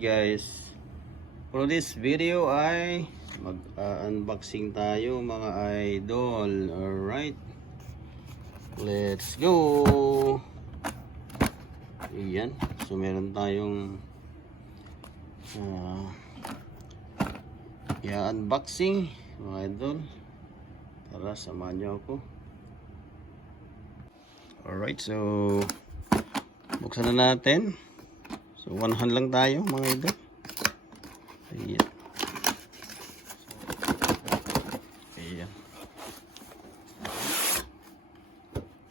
guys, for this video ay mag-unboxing tayo mga idol. Alright, let's go. Ayan, so meron tayong unboxing mga idol. Tara, samahan niyo ako. Alright, so buksan na natin. So, one hand lang tayo mga idol. Ayan. Ayan.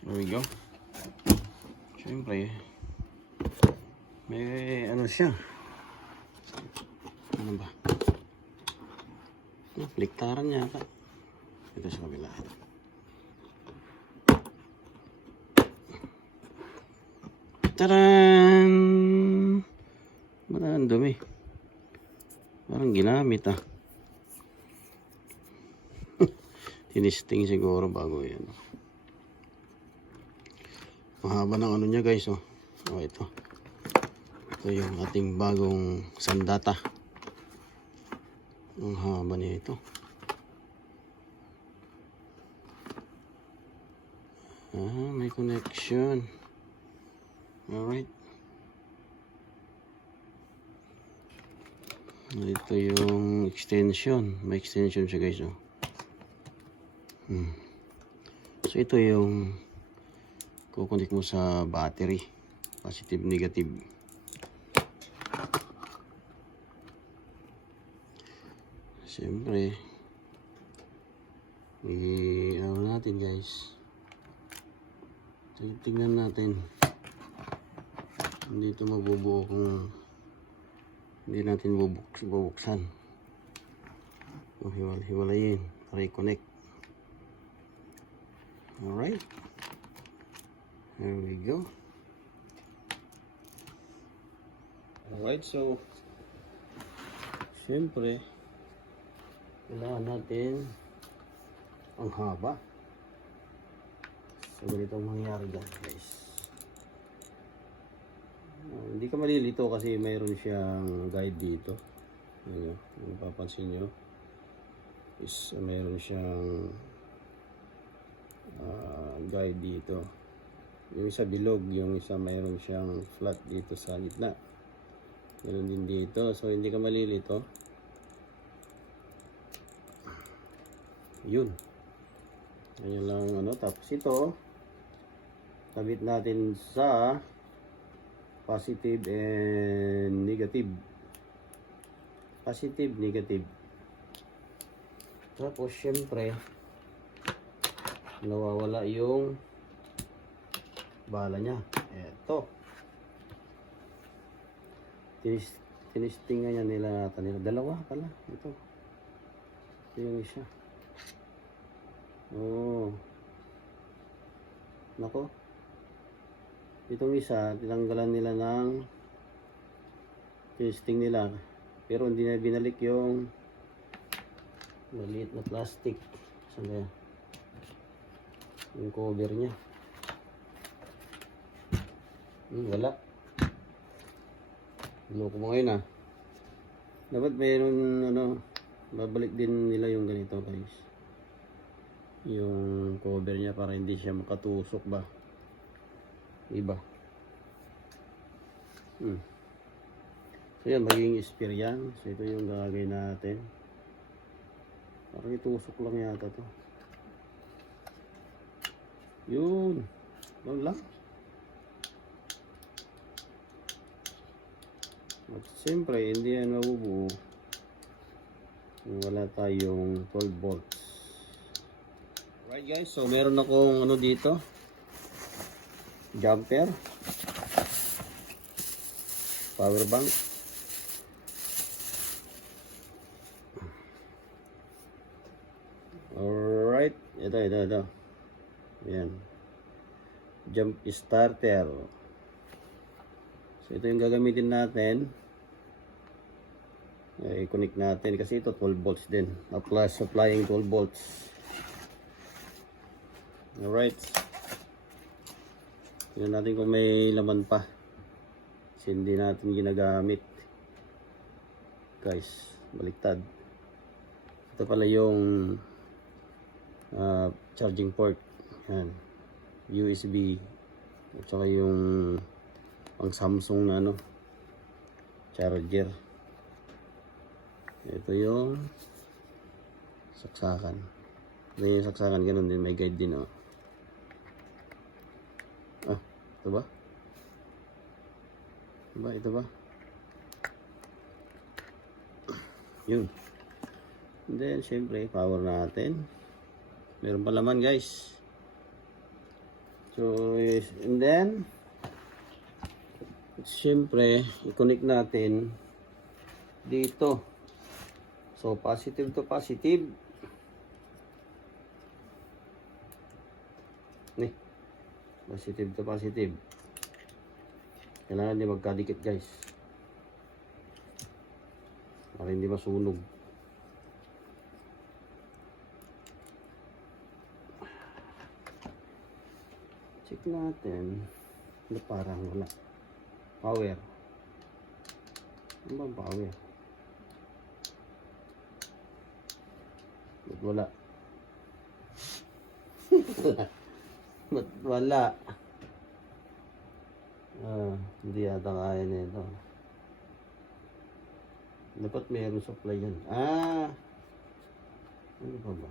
There we go. Siyempre, may ano siya. Ano ba? Fliktaran yata. Ito sa kabila. Taran! Ang dumi. Parang ginamit Tinisting siguro bago yan. Mahaba ng ano niya guys. Oh, ito. Ito yung ating bagong sandata. Ang haba niya ito. May connection. Alright. Ito yung extension. May extension siya guys. Oh. So ito yung kukonek mo sa battery. Positive, negative. Siyempre, ano natin guys. Tingnan natin. Hindi ito mabubuo kung hindi natin bubuksan. Hiwalayin. Reconnect. Alright. There we go. Alright, so siyempre kailangan natin ang haba. So ganito ang mangyayari dyan guys. Hindi ka malilito kasi mayroon siyang guide dito. Ayan, kung papansin nyo is mayroon siyang guide dito. Yung isa bilog, yung isa mayroon siyang flat dito sa gitna. Meron din dito, so hindi ka malilito. Yun. Ganyan lang ano. Tapos ito kabit natin sa positive and negative. Positive, negative. Tapos syempre nawawala yung bala niya. Eto. Tinistingan niya nila. Dalawa pala. Ito yung isa. Oh. Nako. Itong isa, tinanggalan nila ng testing nila. Pero hindi na binalik yung maliit na plastic. Saan na yan? Yung cover niya. Wala. Loko mo ngayon Dapat mayroon babalik din nila yung ganito guys. Yung cover niya para hindi siya makatusok ba. Iba. So yan, magiging spare yan. So ito yung gagawin natin. Parang itusok lang yata to. Yun. Lang. At siyempre, hindi yan mabubuo kung wala tayong 12 volts. Right guys, so meron akong dito. Jumper, power bank, alright, ito, yan, jump starter. So ito yung gagamitin natin. I-connect natin kasi ito 12 volts din, plus supplying 12 volts. Alright, tingnan natin kung may laman pa. Kasi hindi natin ginagamit. guys, baliktad. Ito pala yung charging port. Yan, USB at saka yung pang Samsung na ano, charger. Ito yung saksakan. Ito yung saksakan, ganun din, may guide din, oh. Ito ba? Ito ba? Yun. And then, syempre, power natin. Meron pa laman, guys. So, and then, syempre, i-connect natin dito. So, positive to positive. Positive to positive. Kailangan hindi magkadikit, guys, para hindi masunog. Check natin. Parang wala power. Ano bang power? Ba't wala? Ba't wala? Hindi yata kaya nito. Dapat mayroon supply yan. Ano pa ba?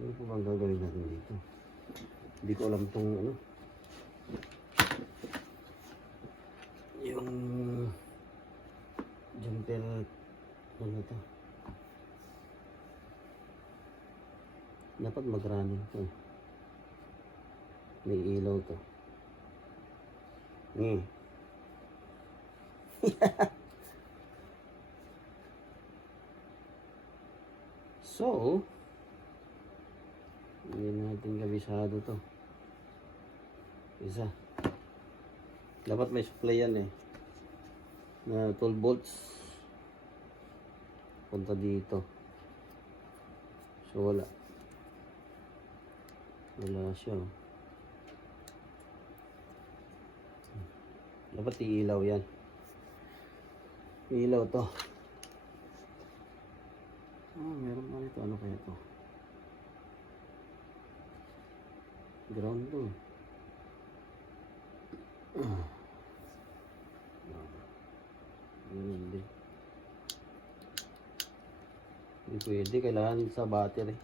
Ano pa bang gagawin natin dito? Hindi ko alam itong ano. Yung jumper, ano to? Dapat mag-running to. May ilaw to. So, hindi natin kabisado to. Isa. Dapat may supply yan eh. Na 12 volts. Punta dito. So, wala. Wala siya. Dapat iilaw yan. Iilaw to. Meron pa nito. Ano kaya to? Ground to. Hindi. Hindi pwede. Kailangan sa battery.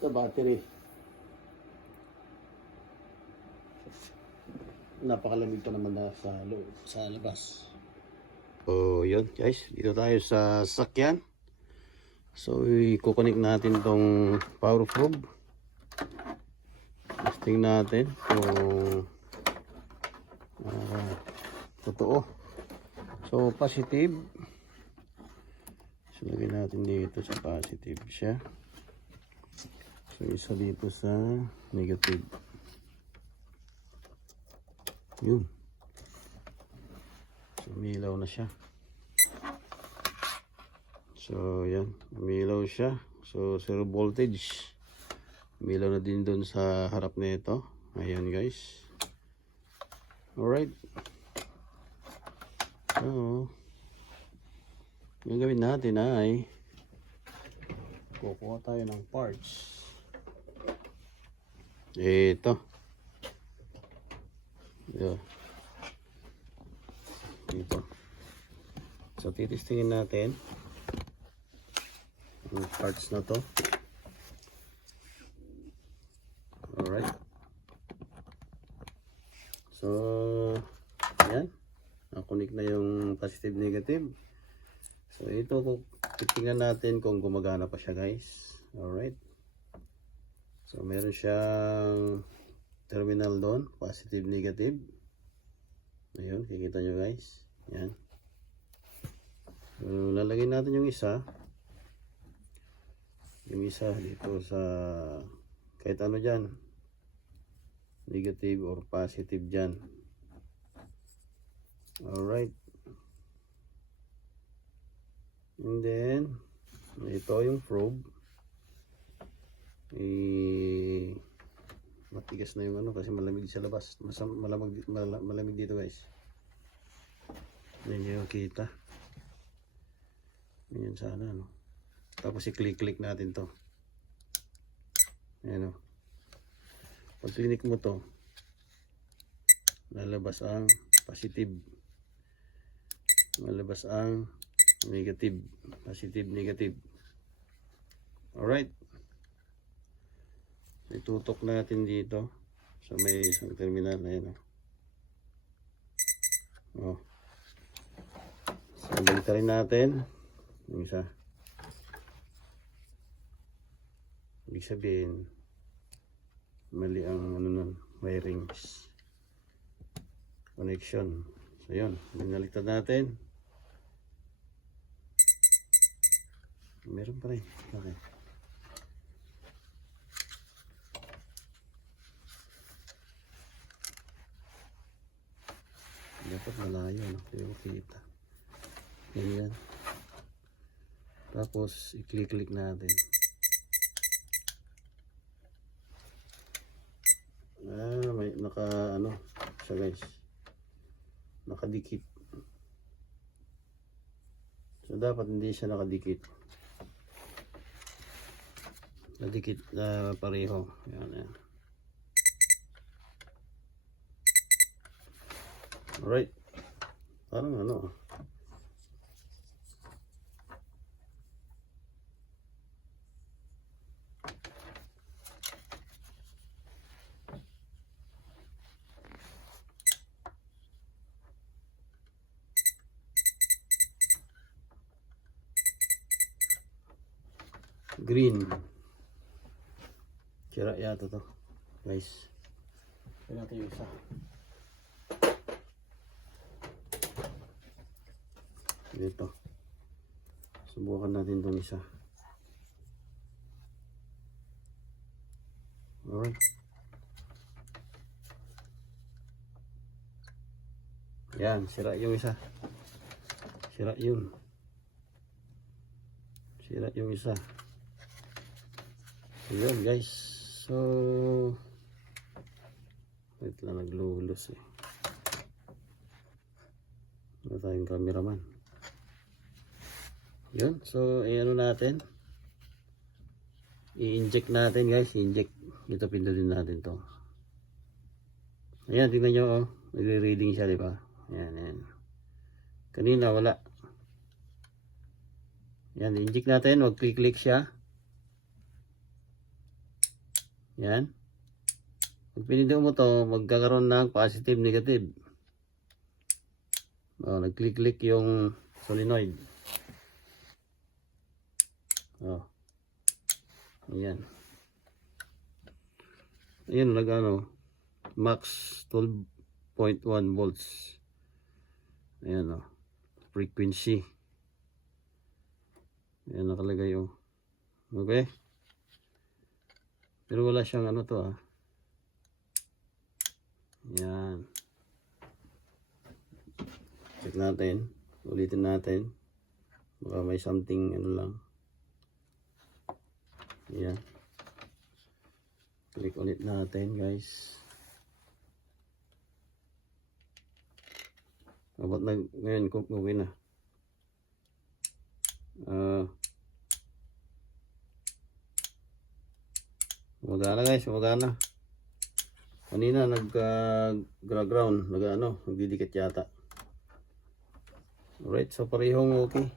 Sa battery. Napakalamig pa naman na sa labas. So, yun guys. Dito tayo sa sasakyan. So, i-connect natin tong power probe. Testing natin kung totoo. So, positive. So, lagyan natin dito sa positive siya. So, isa dito sa negative. Yun. So, umilaw na siya. So, yan. Umilaw siya. So, zero voltage. Umilaw na din dun sa harap na ito. Ayan, guys. Alright. So, yung gawin natin ay kukuha tayo ng parts. Ito. Dito. So, titistingin natin yung parts na to. Alright. So, yan. Nakunik na yung positive negative. So, ito, titingnan natin kung gumagana pa siya, guys. Alright. So, meron siyang terminal doon, positive negative. Ayun, kikita nyo, guys. Yan. So, lalagay natin yung isa. Yung isa dito sa kahit ano dyan, negative or positive dyan. Alright. And then, ito yung probe. Matigas na yung ano kasi malamig sa labas. Malamig dito guys. Yan yung kita. Yan sana no. Tapos i-click natin to. Ayan o. Pag click mo to, lalabas ang positive. Lalabas ang negative. Positive, negative. Alright. Itutok natin dito sa may isang terminal na yun. Oh. So, balikan rin natin yung isa. Ibig sabihin, mali ang ano nun, wirings. Connection. So, yun. Binaliktad natin. Meron pa rin. Okay. Dapat malayo, no? Kaya makita. Ganyan. Tapos, i-click natin. May ano, siya guys. Nakadikit. So, dapat hindi siya nakadikit. Nadikit na pareho. Yan. Alright. Parang ano. Green. Sira yata to. Guys. Kaya natin yung isa. Dito. Subukan natin itong isa. Alright. Yan, sira yung isa. Sira yun. Sira yung isa. So, yun guys. So, wait lang, naglulos eh. Wala tayong cameraman. Yun, so ano natin, i-inject natin guys, i-inject. Ito, pindutin natin to. Ayan, tingnan nyo oh, nagre-reading siya, diba? Ayan. Kanina wala. Ayan, i-inject natin, wag click siya. Ayan. Pag pinindot mo to, magkakaroon ng positive, negative. Oh, nag-click yung solenoid. Oh. Ayan. Ayan, nag-ano, max 12.1 volts. Ayan, oh. Frequency. Ayan, nakalagay, oh. Okay. Pero wala siyang ano to, ah. Ayan. Check natin. Ulitin natin. Baka may something, ano lang. Ayan. Click ulit natin guys. Ba't ngayon okay na. Umagana guys, umagana. Kanina nag-ground, nagdidikit yata. Alright, so parehong okay.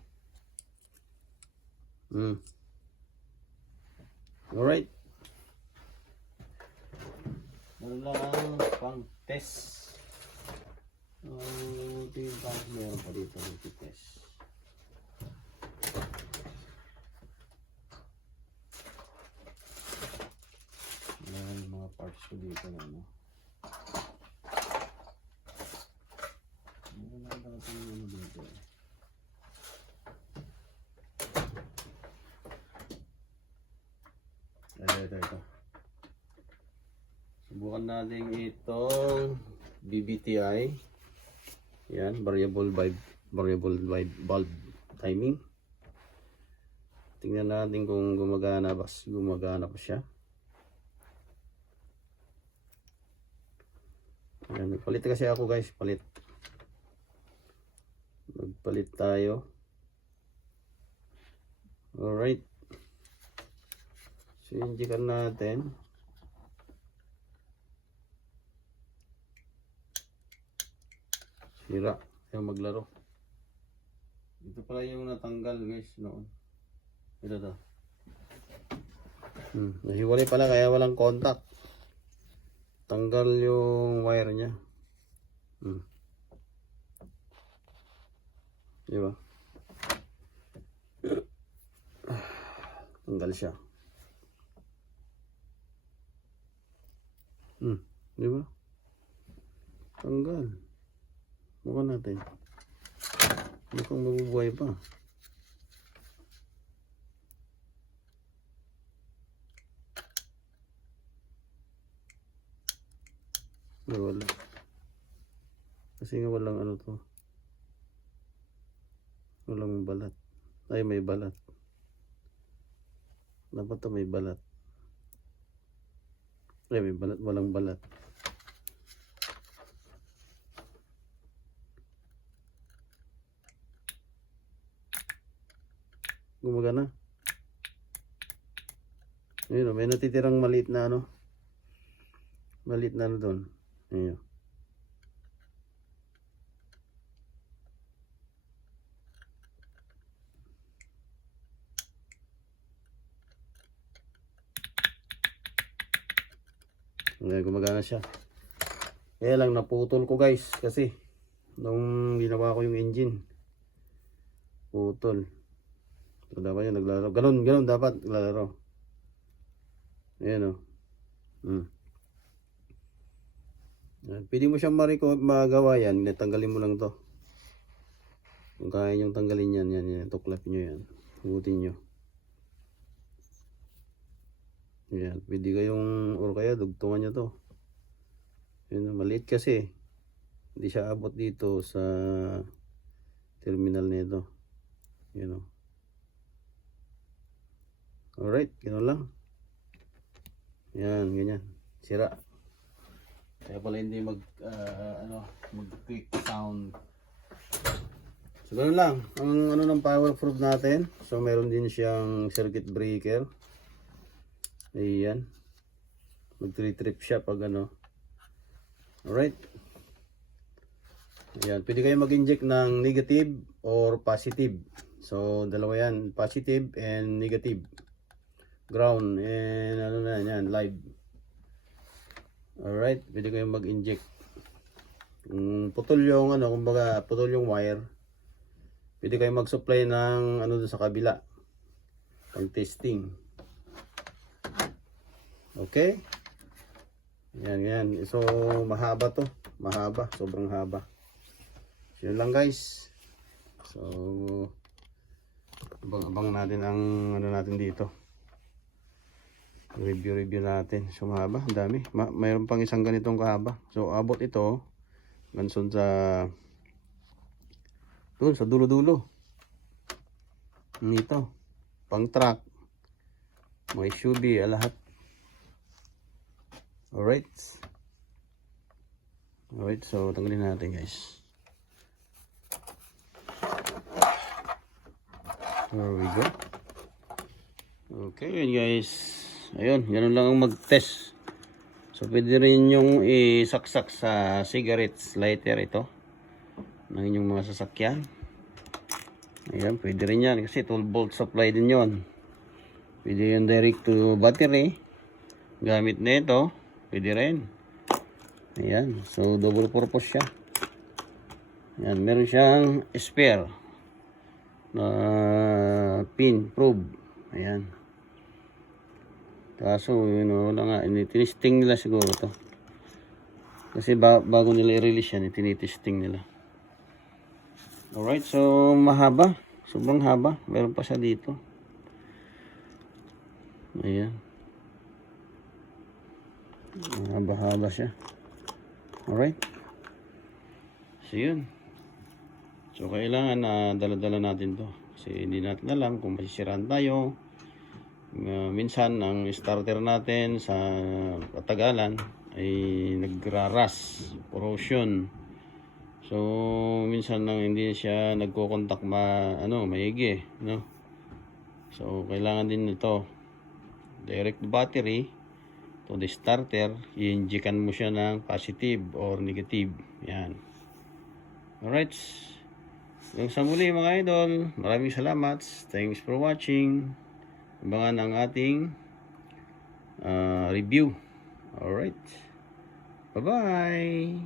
Alright. Meron lang pang test. Meron pa dito ng test. Meron mga parts ko dito na ano. Meron lang natin yung ano dito. Ito. Subukan natin itong BBTI. Yan, variable bulb timing. Tingnan natin kung gumagana pa siya. Yan, nagpalit kasi ako guys, palit. Magpalit tayo. Alright. So, injikan natin. Sira. Ayaw maglaro. Ito pala yung natanggal guys noon. Ito to. Nahiwalay pala kaya walang contact. Tanggal yung wire niya. Diba? Tanggal siya. Diba? Tanggal. Bukan natin. Mukhang mabubuhay pa. Wala. Kasi nga walang ano to. Walang balat. Ay, may balat. Dapat to may balat. Ay, may balat. Walang balat. Gumagana. Ayun, may natitirang maliit na ano. Maliit na ano doon. Ayun. Ngayon gumagana siya. Kaya lang naputol ko guys kasi nung ginawa ko yung engine. Putol. So dapat yun naglalaro. Ganun dapat naglalaro. Ayan o. Pwede mo siyang magawa yan. Tanggalin mo lang to. Kung kaya nyo tanggalin yan. Yan. Tuklap nyo yan. Hugutin nyo. Yan. Pwede kayong or kaya dugtungan nyo to. Yan. Maliit kasi. Hindi siya abot dito sa terminal nito. Yan o. Alright. Gano'n lang. Yan. Ganyan. Sira. Kaya pala hindi mag-click sound. So ganoon lang ang ano ng power proof natin. So meron din siyang circuit breaker. Ayan. Mag-trip siya pag ano. Alright. Ayan, pwede kayo mag-inject ng negative or positive. So dalawa yan, positive and negative. Ground and ano na yan, live. Alright, pwede kayong mag-inject. Putol yung ano, kumbaga putol yung wire. Pwede kayong mag-supply ng ano doon sa kabila. Pang testing. Okay? Yan. So, mahaba to. Mahaba, sobrang haba. So, yun lang guys. So, abang natin ang ano natin dito. Review natin. So mahaba, ang dami. Mayroon pang isang ganitong kahaba. So abot ito gansun sa doon sa dulo-dulo. Nito. Pang truck. May SUV, lahat. Alright. Alright, so tanggalin natin guys. There we go. Okay, yun guys. Ayun, ganun lang ang mag-test. So pwede rin yung isaksak sa cigarettes lighter ito ng inyong mga sasakyan. Ayan, pwede rin yan kasi 12 volt supply din yon. Pwede yung direct to battery. Gamit na ito, pwede rin. Ayan, so double purpose siya. Ayan, meron siyang spare na pin probe. Ayan. Kaso yun wala nga, tinisting nila siguro to. Kasi bago nila i-release yan, tinitesting nila. Alright, so mahaba. Sobrang haba. Meron pa siya dito. Ayan. Mahaba-haba siya. Alright. So yun. So kailangan na dala-dala natin to. Kasi hindi natin alam kung masisiraan tayo. Minsan ang starter natin sa katagalan ay nagraras, corrosion. So minsan nang hindi siya nagko-contact maigi, no? So kailangan din ito direct battery to the starter, i-injectan mo siya ng positive or negative. Yan. Alright. Yung sa muli mga idol, maraming salamat. Thanks for watching. Abangan ang ating review. Alright. Bye-bye.